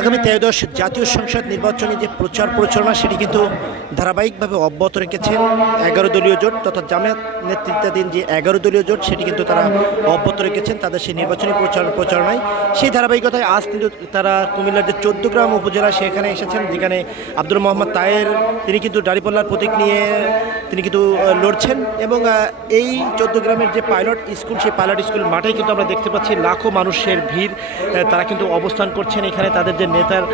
আগামী 13দশ জাতীয় সংসদ নির্বাচনে যে প্রচার প্রচারণা সেটি কিন্তু ধারাবাহিকভাবে অব্যাহত রেখেছেন 11 দলীয় জোট তথা জামায়াত নেতৃত্বাধীন যে 11 দলীয় জোট সেটি কিন্তু তারা অব্যাহত রেখেছেন তাদের সেই নির্বাচনী প্রচারণায়। সেই ধারাবাহিকতায় আজ কিন্তু তারা কুমিল্লার যে 14 গ্রাম উপজেলা সেখানে এসেছেন, যেখানে আব্দুল মোহাম্মদ তায়ের তিনি কিন্তু দাঁড়িপাল্লার প্রতীক নিয়ে তিনি কিন্তু লড়ছেন। এবং এই 14 গ্রামের যে পাইলট স্কুল সেই পাইলট স্কুল মাঠে কিন্তু আমরা দেখতে পাচ্ছি লাখো মানুষের ভিড়, তারা কিন্তু অবস্থান করছেন এখানে তাদের যে নেতার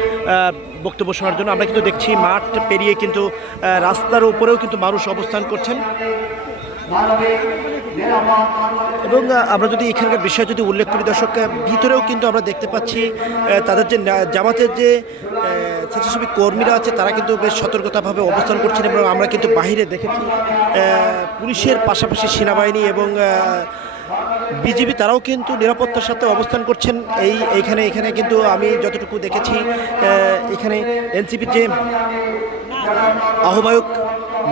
বক্তব্য শোনার জন্য। আমরা কিন্তু দেখছি মাঠ পেরিয়ে কিন্তু রাস্তার উপরেও কিন্তু মানুষ অবস্থান করছেন। এবং আমরা যদি এখানকার বিষয় যদি উল্লেখ করি দর্শক, ভিতরেও কিন্তু আমরা দেখতে পাচ্ছি তাদের যে জামাতের যে স্বেচ্ছাসেবী কর্মীরা আছে তারা কিন্তু বেশ সতর্কতাভাবে অবস্থান করছেন। এবং আমরা কিন্তু বাহিরে দেখেছি পুলিশের পাশাপাশি সেনাবাহিনী এবং বিজিবি তারাও কিন্তু নিরাপত্তার সাথে অবস্থান করছেন এখানে কিন্তু আমি যতটুকু দেখেছি এখানে এনসিপির যে আহ্বায়ক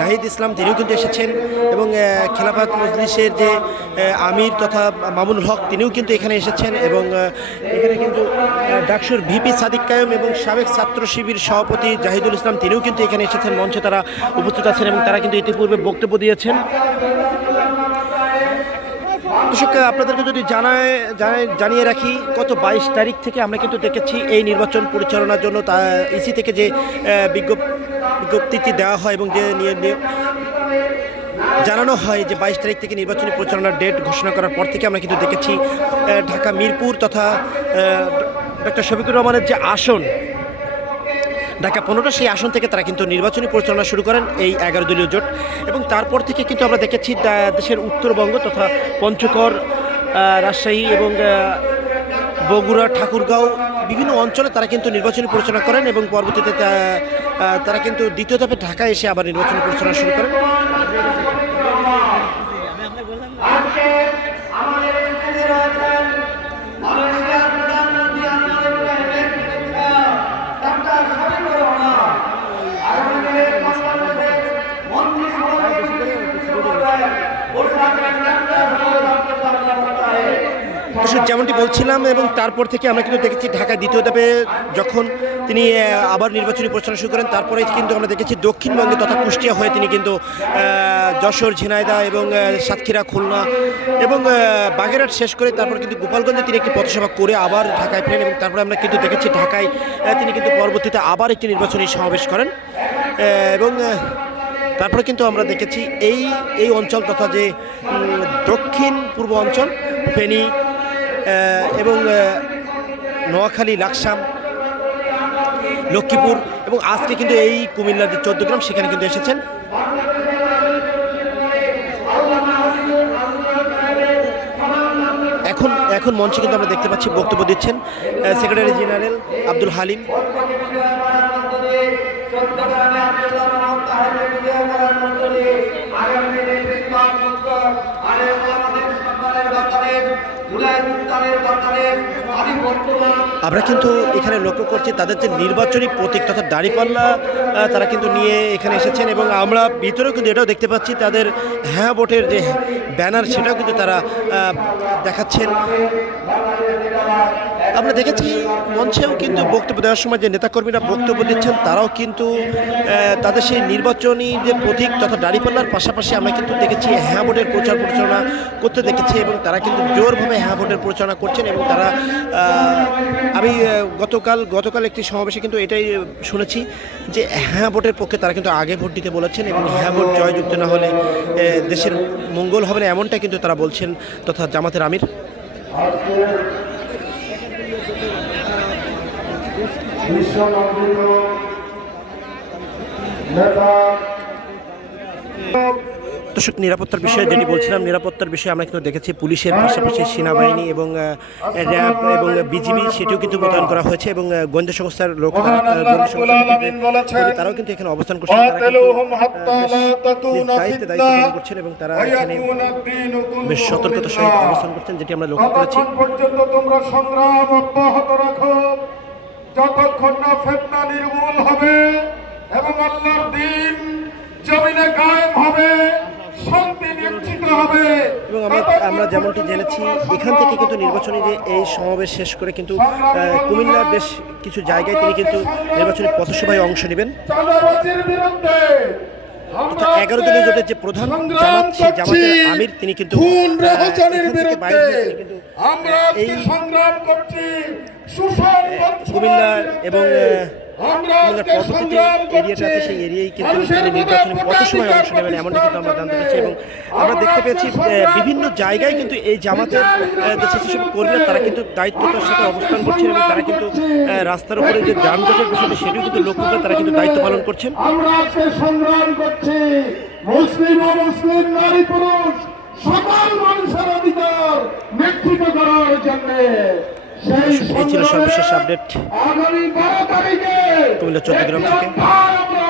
নাহিদ ইসলাম তিনিও কিন্তু এসেছেন এবং খেলাফত মজলিসের যে আমির তথা মামুনুল হক তিনিও কিন্তু এখানে এসেছেন। এবং এখানে কিন্তু ডাকসুর ভিপি সাদিক কায়েম এবং সাবেক ছাত্র শিবির সভাপতি জাহিদুল ইসলাম তিনিও কিন্তু এখানে এসেছেন, মঞ্চে তারা উপস্থিত আছেন এবং তারা কিন্তু ইতিপূর্বে বক্তব্য দিয়েছেন। দর্শক আপনাদেরকে যদি জানিয়ে রাখি গত 22 তারিখ থেকে আমরা কিন্তু দেখেছি এই নির্বাচন পরিচালনার জন্য ইসি থেকে যে বিজ্ঞপ্তিটি দেওয়া হয় এবং যে জানানো হয় যে 22 তারিখ থেকে নির্বাচনী পরিচালনার ডেট ঘোষণা করার পর থেকে আমরা কিন্তু দেখেছি ঢাকা মিরপুর তথা ডক্টর শফিকুর রহমানের যে আসন ঢাকা 15টা সেই আসন থেকে তারা কিন্তু নির্বাচনী পরিচালনা শুরু করেন এই 11 দলীয় জোট। এবং তারপর থেকে কিন্তু আমরা দেখেছি দেশের উত্তরবঙ্গ তথা পঞ্চগড়, রাজশাহী এবং বগুড়া, ঠাকুরগাঁও বিভিন্ন অঞ্চলে তারা কিন্তু নির্বাচনী পরিচালনা করেন এবং পরবর্তীতে তারা কিন্তু দ্বিতীয় ধাপে ঢাকায় এসে আবার নির্বাচনী পরিচালনা শুরু করেন। যেমনটি বলছিলাম এবং তারপর থেকে আমরা কিন্তু দেখেছি ঢাকা দ্বিতীয় ধাপে যখন তিনি আবার নির্বাচনী পরিচালনা শুরু করেন তারপরে কিন্তু আমরা দেখেছি দক্ষিণবঙ্গে তথা কুষ্টিয়া হয়ে তিনি কিন্তু যশোর, ঝিনাইদহ এবং সাতক্ষীরা, খুলনা এবং বাগেরহাট শেষ করে তারপর কিন্তু গোপালগঞ্জে তিনি একটি পথসভা করে আবার ঢাকায় ফেরেন এবং তারপরে আমরা কিন্তু দেখেছি ঢাকায় তিনি কিন্তু পরবর্তীতে আবার একটি নির্বাচনী সমাবেশ করেন। এবং তারপরে কিন্তু আমরা দেখেছি এই অঞ্চল তথা যে দক্ষিণ পূর্ব অঞ্চল ফেনী এবং নোয়াখালী, লাকসাম, লক্ষ্মীপুর এবং আজকে কিন্তু এই কুমিল্লার যে 14 গ্রাম সেখানে কিন্তু এসেছেন। এখন মঞ্চে কিন্তু আমরা দেখতে পাচ্ছি বক্তব্য দিচ্ছেন সেক্রেটারি জেনারেল আব্দুল হালিম। আমরা কিন্তু এখানে লক্ষ্য করছি তাদের যে নির্বাচনী প্রতীক তথা দাঁড়িপাল্লা তারা কিন্তু নিয়ে এখানে এসেছেন এবং আমরা ভিতরেও কিন্তু এটাও দেখতে পাচ্ছি তাদের হ্যাঁ ভোটের যে ব্যানার সেটাও কিন্তু তারা দেখাচ্ছেন। আমরা দেখেছি মঞ্চেও কিন্তু বক্তব্য দেওয়ার সময় যে নেতাকর্মীরা বক্তব্য দিচ্ছেন তারাও কিন্তু তাদের সেই নির্বাচনী যে প্রতীক তথা দাঁড়িপাল্লার পাশাপাশি আমরা কিন্তু দেখেছি হ্যাঁ ভোটের প্রচার প্রচারণা করতে দেখেছি এবং তারা কিন্তু জোরভাবে হ্যাঁ ভোটের প্রচারণা করছেন। এবং তারা আমি গতকাল একটি সমাবেশে কিন্তু এটাই শুনেছি যে হ্যাঁ ভোটের পক্ষে তারা কিন্তু আগে ভোট দিতে বলেছেন এবং হ্যাঁ ভোট জয়যুক্ত না হলে দেশের মঙ্গল হবে না এমনটা কিন্তু তারা বলছেন তথা জামাতের আমির। দর্শক নিরাপত্তার বিষয়ে যেটি বলছিলাম, নিরাপত্তার বিষয়ে আমরা কিন্তু দেখেছি পুলিশের পাশাপাশি সেনাবাহিনী এবং র্যাব এবং বিজিবি সেটিও কিন্তু মোতায়েন করা হয়েছে এবং গোয়েন্দা সংস্থার লোক তারাও কিন্তু এখানে অবস্থান করছেন, দায়িত্ব পালন করছেন এবং তারা এখানে বেশ সতর্কতার সহিত অবস্থান করছেন যেটি আমরা লক্ষ্য করেছি। তোমরা সংগ্রাম অব্যাহত রাখো যতক্ষণ না ফিতনা নির্মূল হবে এবং আল্লাহর দ্বীন জমিনে কায়েম হবে, শান্তি নিশ্চিত হবে। এবং আমরা যেমনটি জেনেছি এখান থেকে কিন্তু নির্বাচনী যে এই সমাবেশ শেষ করে কিন্তু কুমিল্লার বেশ কিছু জায়গায় তিনি কিন্তু নির্বাচনী পথসভায় অংশ নেবেন। চাঁদাবাজির বিরুদ্ধে তথা 11 দলীয় জোটের যে প্রধান জামাত সেই জামাতের আমির তিনি কিন্তু খুন রাহাজানির এখান থেকে বাইরে বিরুদ্ধে হয়ে তিনি কিন্তু আমরা এই আজকে সংগ্রাম করছি সুশাসন কুমিল্লা এবং আমরা কুমিল্লার আজকে পরবর্তী সংগ্রাম এরিয়াটা আছে সেই এরিয়ায় কিন্তু তিনি নির্বাচনী পথসভায় অংশ নেবেন এমনটি কিন্তু আমরা জানতে পেরেছি। এবং আমরা দেখতে পেয়েছি বিভিন্ন জায়গায় কিন্তু এই জামাতের যে স্বেচ্ছাসেবক কর্মীরা তারা কিন্তু দায়িত্বতার সাথে অবস্থান করছেন এবং তারা কিন্তু রাস্তার উপরে যে যানজটের বিষয়টি সেটিও কিন্তু লক্ষ্য করে তারা কিন্তু দায়িত্ব পালন করছেন। আমরা আজকে সংগ্রাম করছি মুসলিম ও মুসলিম নারী পুরুষ সকল মানুষের অধিকার নিশ্চিত করার জন্য। এই ছিল সর্বশেষ আপডেট আগামী 12 তারিখে কুমিল্লা চৌদ্দগ্রাম থেকে। আমরা